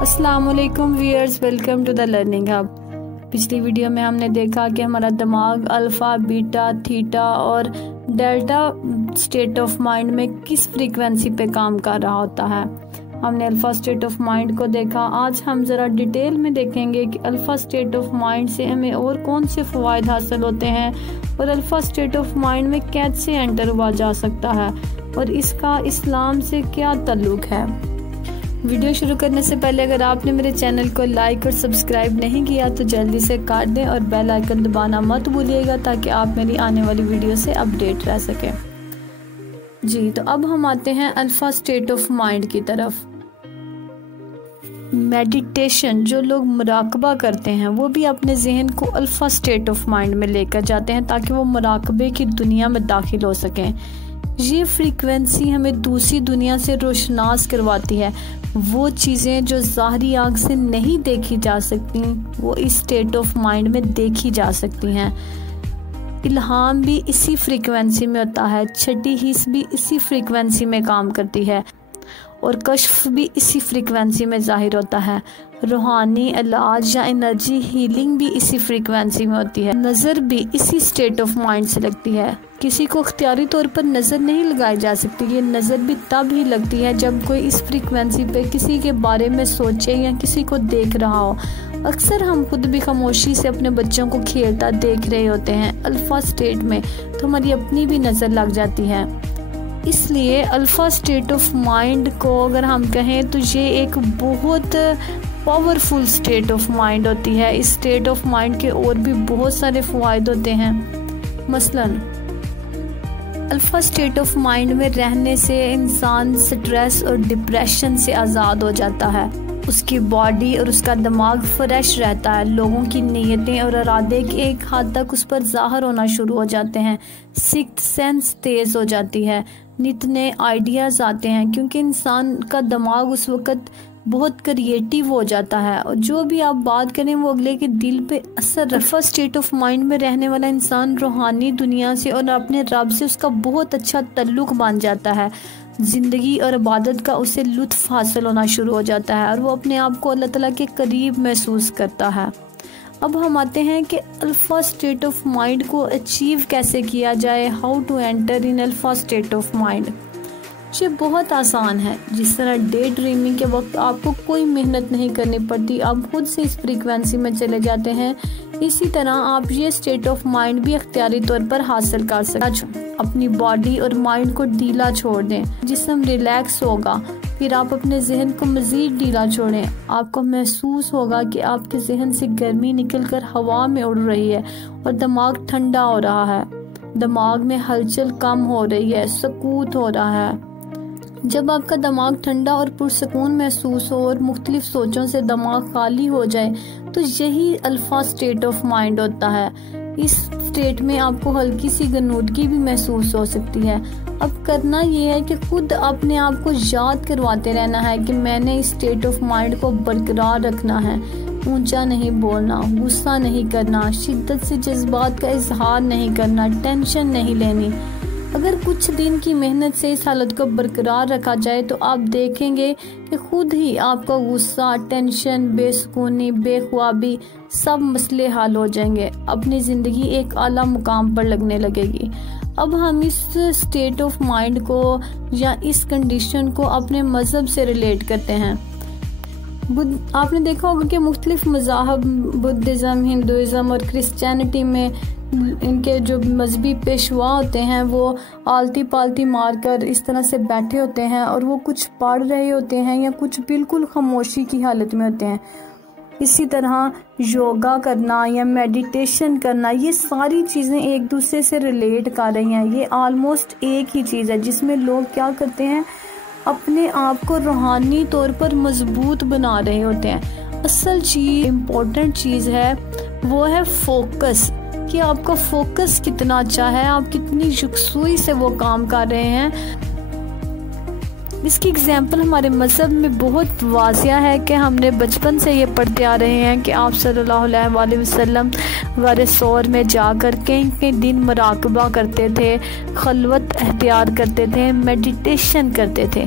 अस्सलाम वालेकुम viewers, welcome to the learning hub. पिछली वीडियो में हमने देखा कि हमारा दिमाग अल्फ़ा, बीटा, थीटा और डेल्टा स्टेट ऑफ माइंड में किस फ्रीक्वेंसी पे काम कर रहा होता है। हमने अल्फ़ा स्टेट ऑफ माइंड को देखा। आज हम ज़रा डिटेल में देखेंगे कि अल्फ़ा स्टेट ऑफ माइंड से हमें और कौन से फ़वाइद हासिल होते हैं और अल्फ़ा स्टेट ऑफ माइंड में कैसे एंटर हुआ जा सकता है और इसका इस्लाम से क्या ताल्लुक़ है। वीडियो शुरू करने से पहले अगर आपने मेरे चैनल को लाइक और सब्सक्राइब नहीं किया तो जल्दी से काट दें और बेल आइकन दबाना मत भूलिएगा ताकि आप मेरी आने वाली वीडियो से अपडेट रह सकें। जी, तो अब हम आते हैं अल्फ़ा स्टेट ऑफ माइंड की तरफ। मेडिटेशन, जो लोग मुराकबा करते हैं वो भी अपने जहन को अल्फ़ा स्टेट ऑफ माइंड में लेकर जाते हैं ताकि वो मुराकबे की दुनिया में दाखिल हो सकें। ये फ्रीक्वेंसी हमें दूसरी दुनिया से रोशनास करवाती है। वो चीज़ें जो ज़ाहरी आँख से नहीं देखी जा सकती वो इस स्टेट ऑफ माइंड में देखी जा सकती हैं। इल्हाम भी इसी फ्रीक्वेंसी में होता है, छठी हिस्स भी इसी फ्रीक्वेंसी में काम करती है और कश्फ भी इसी फ्रीक्वेंसी में ज़ाहिर होता है। रूहानी इलाज या एनर्जी हीलिंग भी इसी फ्रीक्वेंसी में होती है। नज़र भी इसी स्टेट ऑफ माइंड से लगती है। किसी को इख्तियारी तौर पर नज़र नहीं लगाई जा सकती। ये नज़र भी तब ही लगती है जब कोई इस फ्रीक्वेंसी पे किसी के बारे में सोचे या किसी को देख रहा हो। अक्सर हम खुद भी खामोशी से अपने बच्चों को खेलता देख रहे होते हैं अल्फ़ा स्टेट में, तो हमारी अपनी भी नज़र लग जाती है। इसलिए अल्फ़ा स्टेट ऑफ माइंड को अगर हम कहें तो ये एक बहुत पावरफुल स्टेट ऑफ माइंड होती है। इस स्टेट ऑफ माइंड के और भी बहुत सारे फ़वाइद होते हैं। मसलन अल्फ़ा स्टेट ऑफ माइंड में रहने से इंसान स्ट्रेस और डिप्रेशन से आज़ाद हो जाता है। उसकी बॉडी और उसका दिमाग फ्रेश रहता है। लोगों की नीयतें और इरादे की एक हद तक उस पर ज़ाहिर होना शुरू हो जाते हैं। सिक्स्थ सेंस तेज़ हो जाती है। नित नए आइडियाज़ आते हैं क्योंकि इंसान का दिमाग उस वक़्त बहुत क्रिएटिव हो जाता है और जो भी आप बात करें वो अगले के दिल पे असर। अल्फ़ा स्टेट ऑफ माइंड में रहने वाला इंसान रूहानी दुनिया से और अपने रब से उसका बहुत अच्छा ताल्लुक़ बन जाता है। ज़िंदगी और इबादत का उसे लुत्फ़ हासिल होना शुरू हो जाता है और वो अपने आप को अल्लाह ताला के करीब महसूस करता है। अब हम आते हैं कि अल्फ़ा स्टेट ऑफ माइंड को अचीव कैसे किया जाए। How to enter in alpha state of mind. ये बहुत आसान है। जिस तरह डे ड्रीमिंग के वक्त आपको कोई मेहनत नहीं करनी पड़ती, आप खुद से इस फ्रीक्वेंसी में चले जाते हैं, इसी तरह आप ये स्टेट ऑफ माइंड भी अख्तियारी तौर पर हासिल कर सकते हैं। अपनी बॉडी और माइंड को ढीला छोड़ दें, जिस्म रिलैक्स होगा। फिर आप अपने जहन को मज़ीद ढीला छोड़ें। आपको महसूस होगा कि आपके जहन से गर्मी निकलकर हवा में उड़ रही है और दिमाग ठंडा हो रहा है। दिमाग में हलचल कम हो रही है, सुकून हो रहा है। जब आपका दिमाग ठंडा और पुरसकून महसूस हो और मुख्तलिफ सोचों से दिमाग खाली हो जाए तो यही अल्फ़ा स्टेट ऑफ माइंड होता है। इस स्टेट में आपको हल्की सी गनूदगी भी महसूस हो सकती है। अब करना ये है कि खुद अपने आप को याद करवाते रहना है कि मैंने इस स्टेट ऑफ माइंड को बरकरार रखना है। ऊंचा नहीं बोलना, गुस्सा नहीं करना, शिद्दत से जज्बात का इजहार नहीं करना, टेंशन नहीं लेनी। अगर कुछ दिन की मेहनत से इस हालत को बरकरार रखा जाए तो आप देखेंगे कि खुद ही आपका गुस्सा, टेंशन, बेसुकूनी, बेख्वाबी सब मसले हल हो जाएंगे। अपनी ज़िंदगी एक आला मुकाम पर लगने लगेगी। अब हम इस स्टेट ऑफ माइंड को या इस कंडीशन को अपने मज़हब से रिलेट करते हैं। आपने देखा होगा कि मुख्तलिफ मज़ाहब, बुद्धिज़्म, हिंदुज़्म और क्रिश्चियनिटी में इनके जो मजहबी पेशवा होते हैं वो आलती पालती मारकर इस तरह से बैठे होते हैं और वो कुछ पढ़ रहे होते हैं या कुछ बिल्कुल खामोशी की हालत में होते हैं। इसी तरह योगा करना या मेडिटेशन करना, ये सारी चीज़ें एक दूसरे से रिलेट कर रही हैं। ये आलमोस्ट एक ही चीज़ है जिसमें लोग क्या करते हैं, अपने आप को रूहानी तौर पर मजबूत बना रहे होते हैं। असल चीज़, इम्पोर्टेंट चीज़ है वो है फोकस, कि आपका फोकस कितना अच्छा है, आप कितनी यकसुई से वो काम कर रहे हैं। इसकी एग्जाम्पल हमारे मज़हब में बहुत वाज़िया है कि हमने बचपन से ये पढ़ते आ रहे हैं कि आप सल्लल्लाहु अलैहि वसल्लम गारे सौर में जाकर कई दिन मुराकबा करते थे, खलवत अख्तियार करते थे, मेडिटेशन करते थे।